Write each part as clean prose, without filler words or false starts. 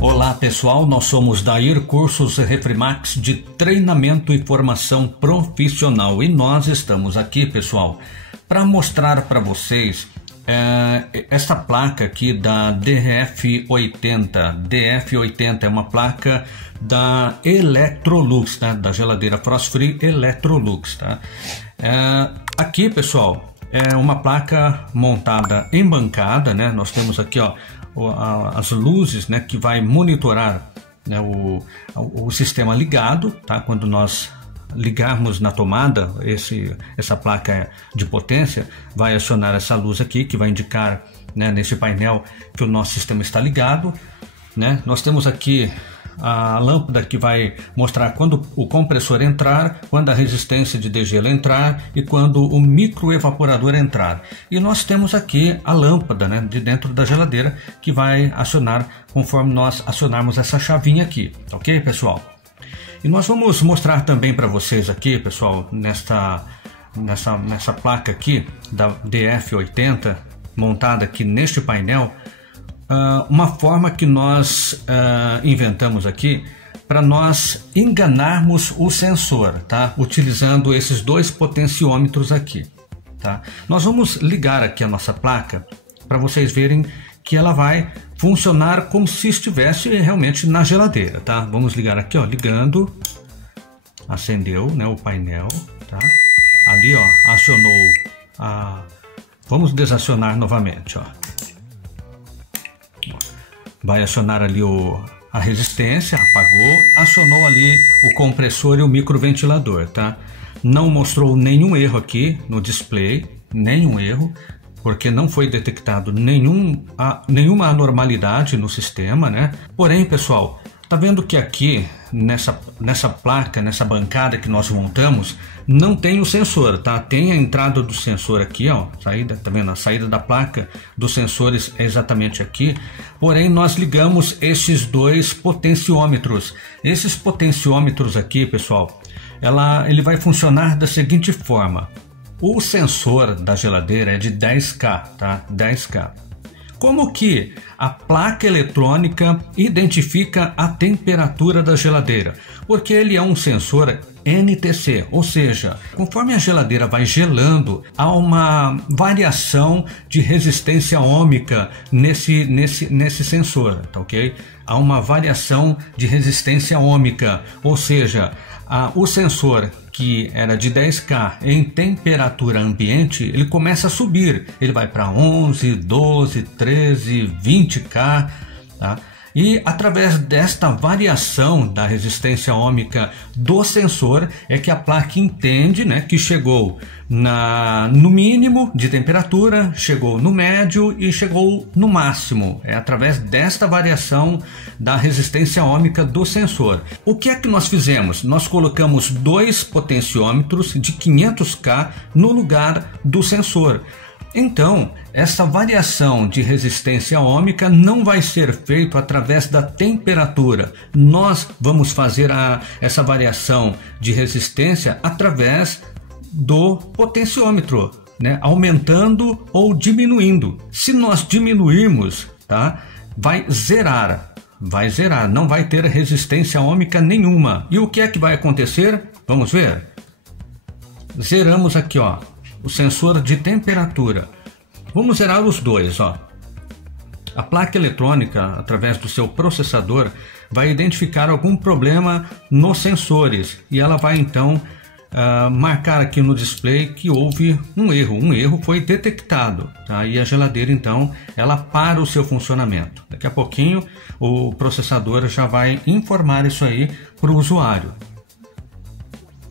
Olá pessoal, nós somos da IR Cursos Refrimax de treinamento e formação profissional e nós estamos aqui, pessoal, para mostrar para vocês essa placa aqui da DF80. DF80 é uma placa da Electrolux, tá? Da geladeira Frost Free Electrolux, tá? Aqui, pessoal, é uma placa montada em bancada, né? Nós temos aqui, ó, as luzes, né, que vai monitorar, né, o sistema ligado, tá? Quando nós ligarmos na tomada essa placa de potência, vai acionar essa luz aqui que vai indicar, né, nesse painel que o nosso sistema está ligado, né? Nós temos aqui a lâmpada que vai mostrar quando o compressor entrar, quando a resistência de degelo entrar e quando o microevaporador entrar. E nós temos aqui a lâmpada, né, de dentro da geladeira que vai acionar conforme nós acionarmos essa chavinha aqui, ok, pessoal? E nós vamos mostrar também para vocês aqui, pessoal, nessa placa aqui da DF80 montada aqui neste painel, uma forma que nós inventamos aqui para nós enganarmos o sensor, tá? Utilizando esses dois potenciômetros aqui, tá? Nós vamos ligar aqui a nossa placa para vocês verem que ela vai funcionar como se estivesse realmente na geladeira, tá? Vamos ligar aqui, ó, ligando, acendeu, né, o painel, tá? Ali, ó, acionou vamos desacionar novamente, ó. Vai acionar ali a resistência, apagou, acionou ali o compressor e o microventilador, tá? Não mostrou nenhum erro aqui no display, nenhum erro, porque não foi detectado nenhuma anormalidade no sistema, né? Porém, pessoal, tá vendo que aqui nessa placa, nessa bancada que nós montamos, não tem o sensor, tá? Tem a entrada do sensor aqui, ó, saída, tá vendo? A saída da placa dos sensores é exatamente aqui. Porém, nós ligamos esses dois potenciômetros. Esses potenciômetros aqui, pessoal, ele vai funcionar da seguinte forma. O sensor da geladeira é de 10K, tá? 10K. Como que a placa eletrônica identifica a temperatura da geladeira? Porque ele é um sensor NTC, ou seja, conforme a geladeira vai gelando, há uma variação de resistência ohmica nesse sensor, tá ok? Há uma variação de resistência ohmica, ou seja, o sensor que era de 10K em temperatura ambiente, ele começa a subir, ele vai para 11, 12, 13, 20K, tá? E através desta variação da resistência ohmica do sensor é que a placa entende, né, que chegou no mínimo de temperatura, chegou no médio e chegou no máximo. É através desta variação da resistência ohmica do sensor. O que é que nós fizemos? Nós colocamos dois potenciômetros de 500K no lugar do sensor. Então, essa variação de resistência ohmica não vai ser feita através da temperatura. Nós vamos fazer essa variação de resistência através do potenciômetro, né? Aumentando ou diminuindo. Se nós diminuirmos, tá? Vai zerar, não vai ter resistência ohmica nenhuma. E o que é que vai acontecer? Vamos ver? Zeramos aqui, ó, o sensor de temperatura. Vamos zerar os dois, ó. A placa eletrônica, através do seu processador, vai identificar algum problema nos sensores e ela vai então marcar aqui no display que houve um erro foi detectado, tá? E a geladeira então ela para o seu funcionamento. Daqui a pouquinho o processador já vai informar isso aí para o usuário.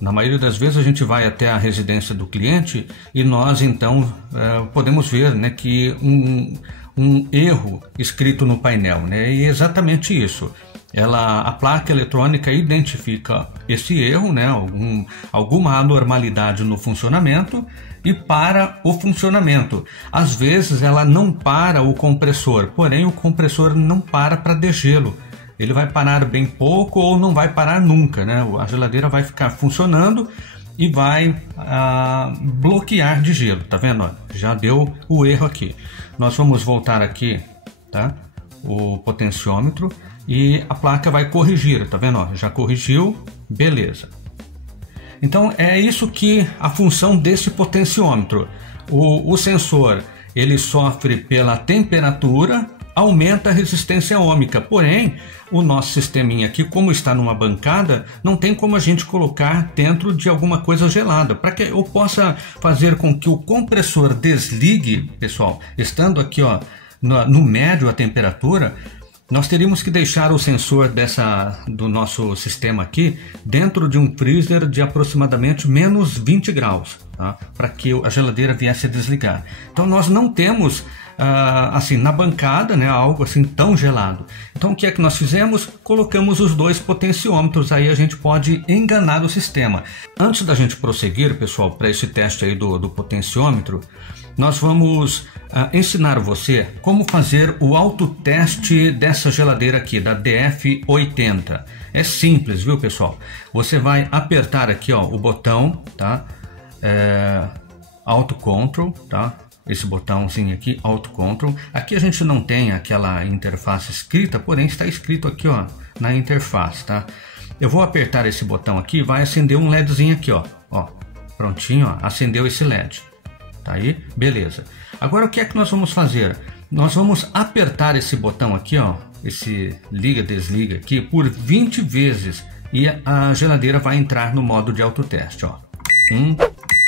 Na maioria das vezes a gente vai até a residência do cliente e nós então podemos ver, né, que um erro escrito no painel, né, e é exatamente isso. A placa eletrônica identifica esse erro, né, alguma anormalidade no funcionamento e para o funcionamento. Às vezes ela não para o compressor, porém o compressor não para degelo. Ele vai parar bem pouco ou não vai parar nunca, né? A geladeira vai ficar funcionando e vai bloquear de gelo, tá vendo? Já deu o erro aqui. Nós vamos voltar aqui, tá? o potenciômetro e a placa vai corrigir, tá vendo? Ó, já corrigiu, beleza. Então é isso que a função desse potenciômetro. O sensor ele sofre pela temperatura, aumenta a resistência ohmica, porém o nosso sisteminha aqui, como está numa bancada, não tem como a gente colocar dentro de alguma coisa gelada, para que eu possa fazer com que o compressor desligue, pessoal, estando aqui ó, no médio a temperatura, nós teríamos que deixar o sensor do nosso sistema aqui dentro de um freezer de aproximadamente menos 20 graus, tá? Para que a geladeira viesse a desligar. Então nós não temos assim na bancada, né, algo assim tão gelado. Então o que é que nós fizemos? Colocamos os dois potenciômetros, aí a gente pode enganar o sistema. Antes da gente prosseguir, pessoal, para esse teste aí do potenciômetro, nós vamos ensinar você como fazer o autoteste dessa geladeira aqui, da DF80. É simples, viu, pessoal? Você vai apertar aqui ó, o botão, tá? Auto Control, tá? Esse botãozinho aqui, Auto Control. Aqui a gente não tem aquela interface escrita, porém está escrito aqui ó, na interface, tá? Eu vou apertar esse botão aqui, vai acender um LEDzinho aqui, ó. Prontinho, ó, acendeu esse LED. Tá aí? Beleza. Agora o que é que nós vamos fazer? Nós vamos apertar esse botão aqui, ó, esse liga, desliga aqui por 20 vezes e a geladeira vai entrar no modo de autoteste, ó. 1,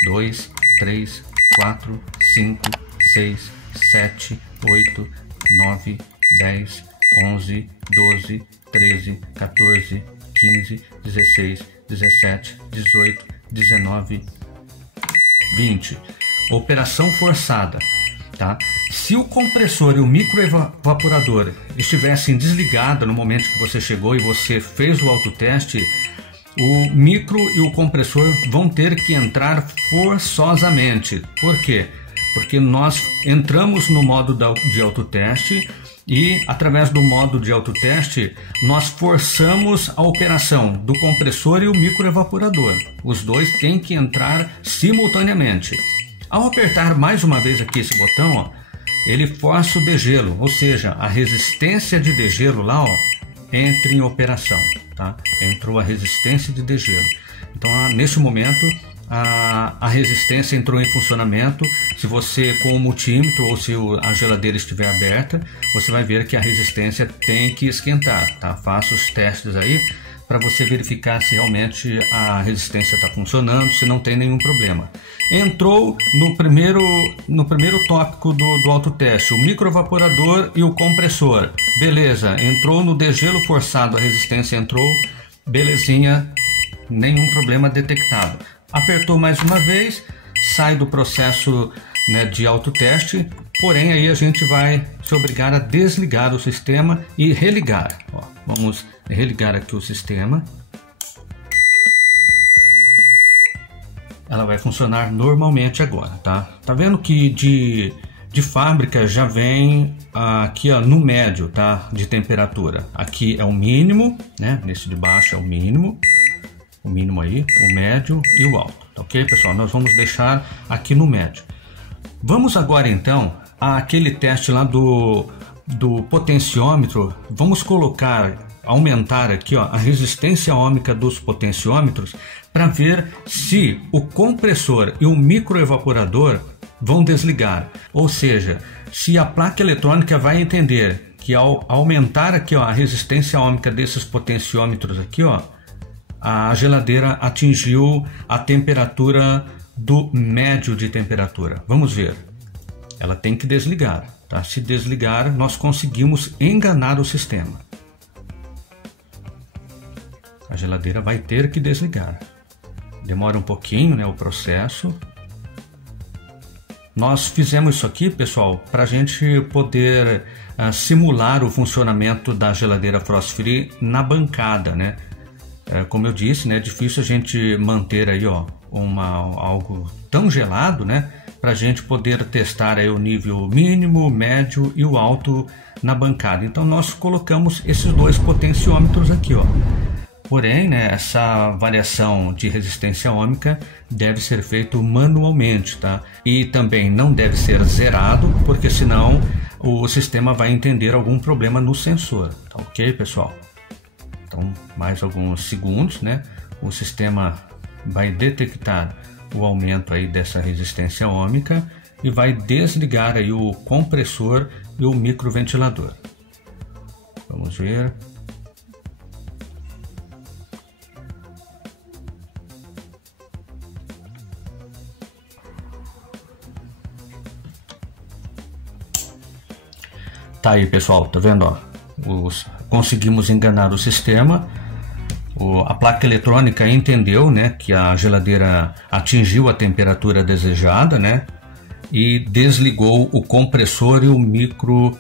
2, 3, 4, 5, 6, 7, 8, 9, 10, 11, 12, 13, 14, 15, 16, 17, 18, 19, 20. Operação forçada, tá? Se o compressor e o microevaporador estivessem desligados no momento que você chegou e você fez o autoteste, o micro e o compressor vão ter que entrar forçosamente. Por quê? Porque nós entramos no modo de autoteste e através do modo de autoteste nós forçamos a operação do compressor e o microevaporador. Os dois têm que entrar simultaneamente. Ao apertar mais uma vez aqui esse botão, ó, ele força o degelo, ou seja, a resistência de degelo lá, ó, entra em operação, tá? Entrou a resistência de degelo. Então, neste momento, a resistência entrou em funcionamento. Se você com o multímetro ou se a geladeira estiver aberta, você vai ver que a resistência tem que esquentar, tá? Faça os testes aí para você verificar se realmente a resistência está funcionando, se não tem nenhum problema. Entrou no primeiro tópico do autoteste, o microevaporador e o compressor. Beleza, entrou no degelo forçado, a resistência entrou, belezinha, nenhum problema detectado. Apertou mais uma vez, sai do processo, né, de autoteste, porém aí a gente vai se obrigar a desligar o sistema e religar. Ó, vamos religar aqui o sistema. Ela vai funcionar normalmente agora, tá? Tá vendo que de fábrica já vem aqui ó, no médio, tá? De temperatura. Aqui é o mínimo, né? Nesse de baixo é o mínimo aí, o médio e o alto, tá ok, pessoal? Nós vamos deixar aqui no médio. Vamos agora então àquele teste lá do potenciômetro. Vamos aumentar aqui ó, a resistência ohmica dos potenciômetros para ver se o compressor e o microevaporador vão desligar, ou seja, se a placa eletrônica vai entender que ao aumentar aqui ó, a resistência ohmica desses potenciômetros aqui ó, a geladeira atingiu a temperatura do médio de temperatura. Vamos ver. Ela tem que desligar, tá? Se desligar, nós conseguimos enganar o sistema. A geladeira vai ter que desligar. Demora um pouquinho, né, o processo. Nós fizemos isso aqui, pessoal, para a gente poder simular o funcionamento da geladeira Frost Free na bancada, né? Como eu disse, né, é difícil a gente manter aí, ó, algo tão gelado, né, para a gente poder testar aí o nível mínimo, médio e o alto na bancada. Então nós colocamos esses dois potenciômetros aqui, ó. Porém, né, essa variação de resistência ohmica deve ser feito manualmente, tá? E também não deve ser zerado, porque senão o sistema vai entender algum problema no sensor, tá ok, pessoal? Então, mais alguns segundos, né? O sistema vai detectar o aumento aí dessa resistência ohmica e vai desligar aí o compressor e o microventilador. Vamos ver. Tá aí, pessoal, tá vendo, ó? Conseguimos enganar o sistema. A placa eletrônica entendeu, né, que a geladeira atingiu a temperatura desejada, né, e desligou o compressor e o micro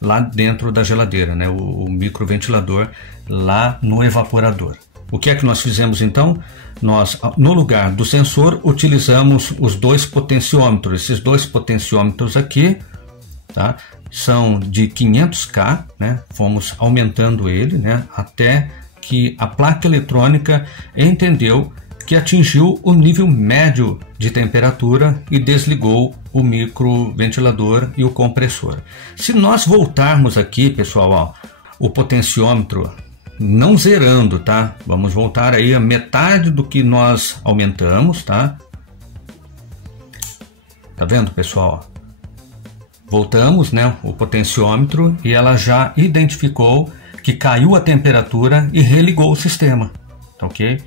lá dentro da geladeira, né, o microventilador lá no evaporador. O que é que nós fizemos então? Nós, no lugar do sensor, utilizamos os dois potenciômetros. Esses dois potenciômetros aqui, tá, são de 500K, né? Fomos aumentando ele, né, até que a placa eletrônica entendeu que atingiu o nível médio de temperatura e desligou o microventilador e o compressor. Se nós voltarmos aqui, pessoal, ó, o potenciômetro não zerando, tá? Vamos voltar aí a metade do que nós aumentamos, tá? Tá vendo, pessoal? Voltamos, né, o potenciômetro e ela já identificou que caiu a temperatura e religou o sistema, tá ok?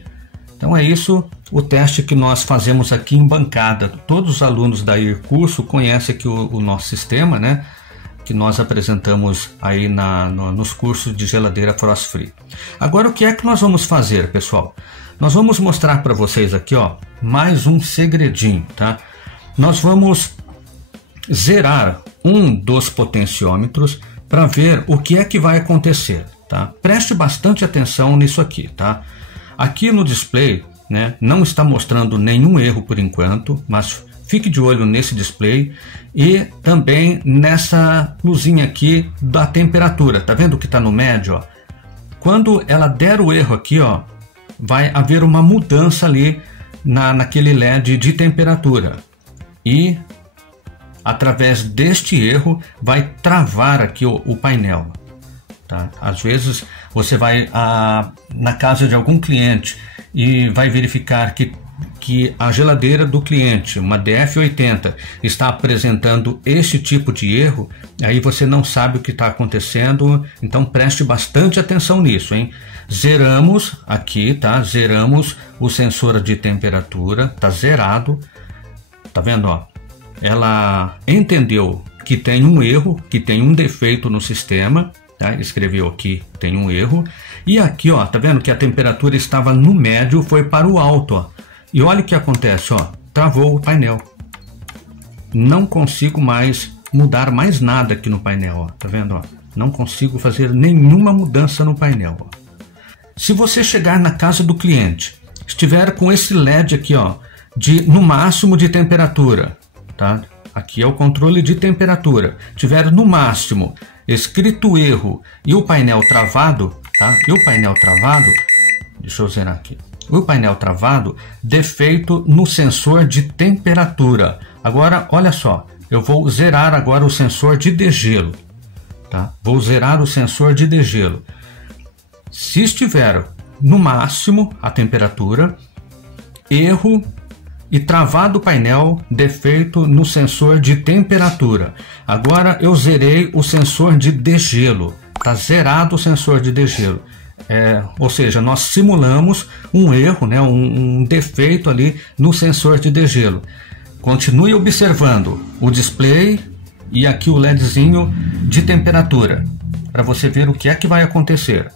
Então é isso o teste que nós fazemos aqui em bancada. Todos os alunos da curso conhecem aqui o nosso sistema, né, que nós apresentamos aí nos cursos de geladeira Frost Free. Agora o que é que nós vamos fazer, pessoal? Nós vamos mostrar para vocês aqui, ó, mais um segredinho, tá? Nós vamos zerar um dos potenciômetros para ver o que é que vai acontecer, tá? Preste bastante atenção nisso aqui, tá? Aqui no display, né, não está mostrando nenhum erro por enquanto, mas fique de olho nesse display e também nessa luzinha aqui da temperatura. Tá vendo que está no médio, ó? Quando ela der o erro aqui, ó, vai haver uma mudança ali naquele LED de temperatura e através deste erro vai travar aqui o painel, tá? Às vezes você vai na casa de algum cliente e vai verificar que a geladeira do cliente, uma DF80, está apresentando esse tipo de erro, aí você não sabe o que está acontecendo, então preste bastante atenção nisso, hein? Zeramos aqui, tá? Zeramos o sensor de temperatura, tá zerado, tá vendo, ó? Ela entendeu que tem um erro, que tem um defeito no sistema, tá? Escreveu aqui, tem um erro. E aqui, ó, tá vendo que a temperatura estava no médio, foi para o alto, ó. E olha o que acontece, ó, travou o painel. Não consigo mais mudar mais nada aqui no painel, ó. Tá vendo, ó? Não consigo fazer nenhuma mudança no painel, ó. Se você chegar na casa do cliente, estiver com esse LED aqui, ó, no máximo de temperatura, tá? Aqui é o controle de temperatura. Tiver no máximo escrito erro e o painel travado, tá? E o painel travado, deixa eu zerar aqui. O painel travado, defeito no sensor de temperatura. Agora, olha só, eu vou zerar agora o sensor de degelo, tá? Vou zerar o sensor de degelo. Se estiver no máximo a temperatura, erro e travado o painel, defeito no sensor de temperatura. Agora eu zerei o sensor de degelo, tá zerado o sensor de degelo. Ou seja, nós simulamos um erro, né, um defeito ali no sensor de degelo. Continue observando o display e aqui o LEDzinho de temperatura, para você ver o que é que vai acontecer.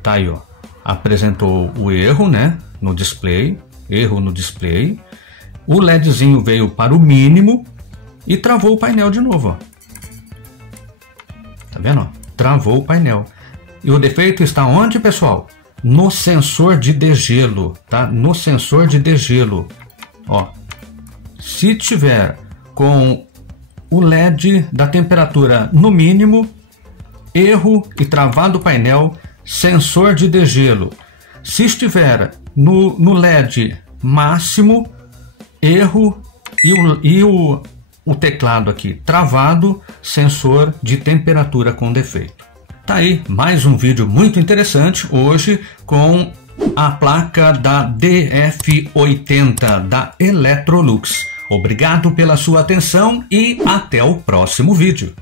Tá aí, ó. Apresentou o erro, né, no display, erro no display. O LEDzinho veio para o mínimo e travou o painel de novo, ó. Tá vendo, ó? Travou o painel. E o defeito está onde, pessoal? No sensor de degelo, tá? No sensor de degelo, ó. Se tiver com o LED da temperatura no mínimo, erro e travado o painel, sensor de degelo. Se estiver no LED máximo, erro e o teclado aqui travado, sensor de temperatura com defeito. Tá aí mais um vídeo muito interessante hoje com a placa da DF80 da Electrolux. Obrigado pela sua atenção e até o próximo vídeo.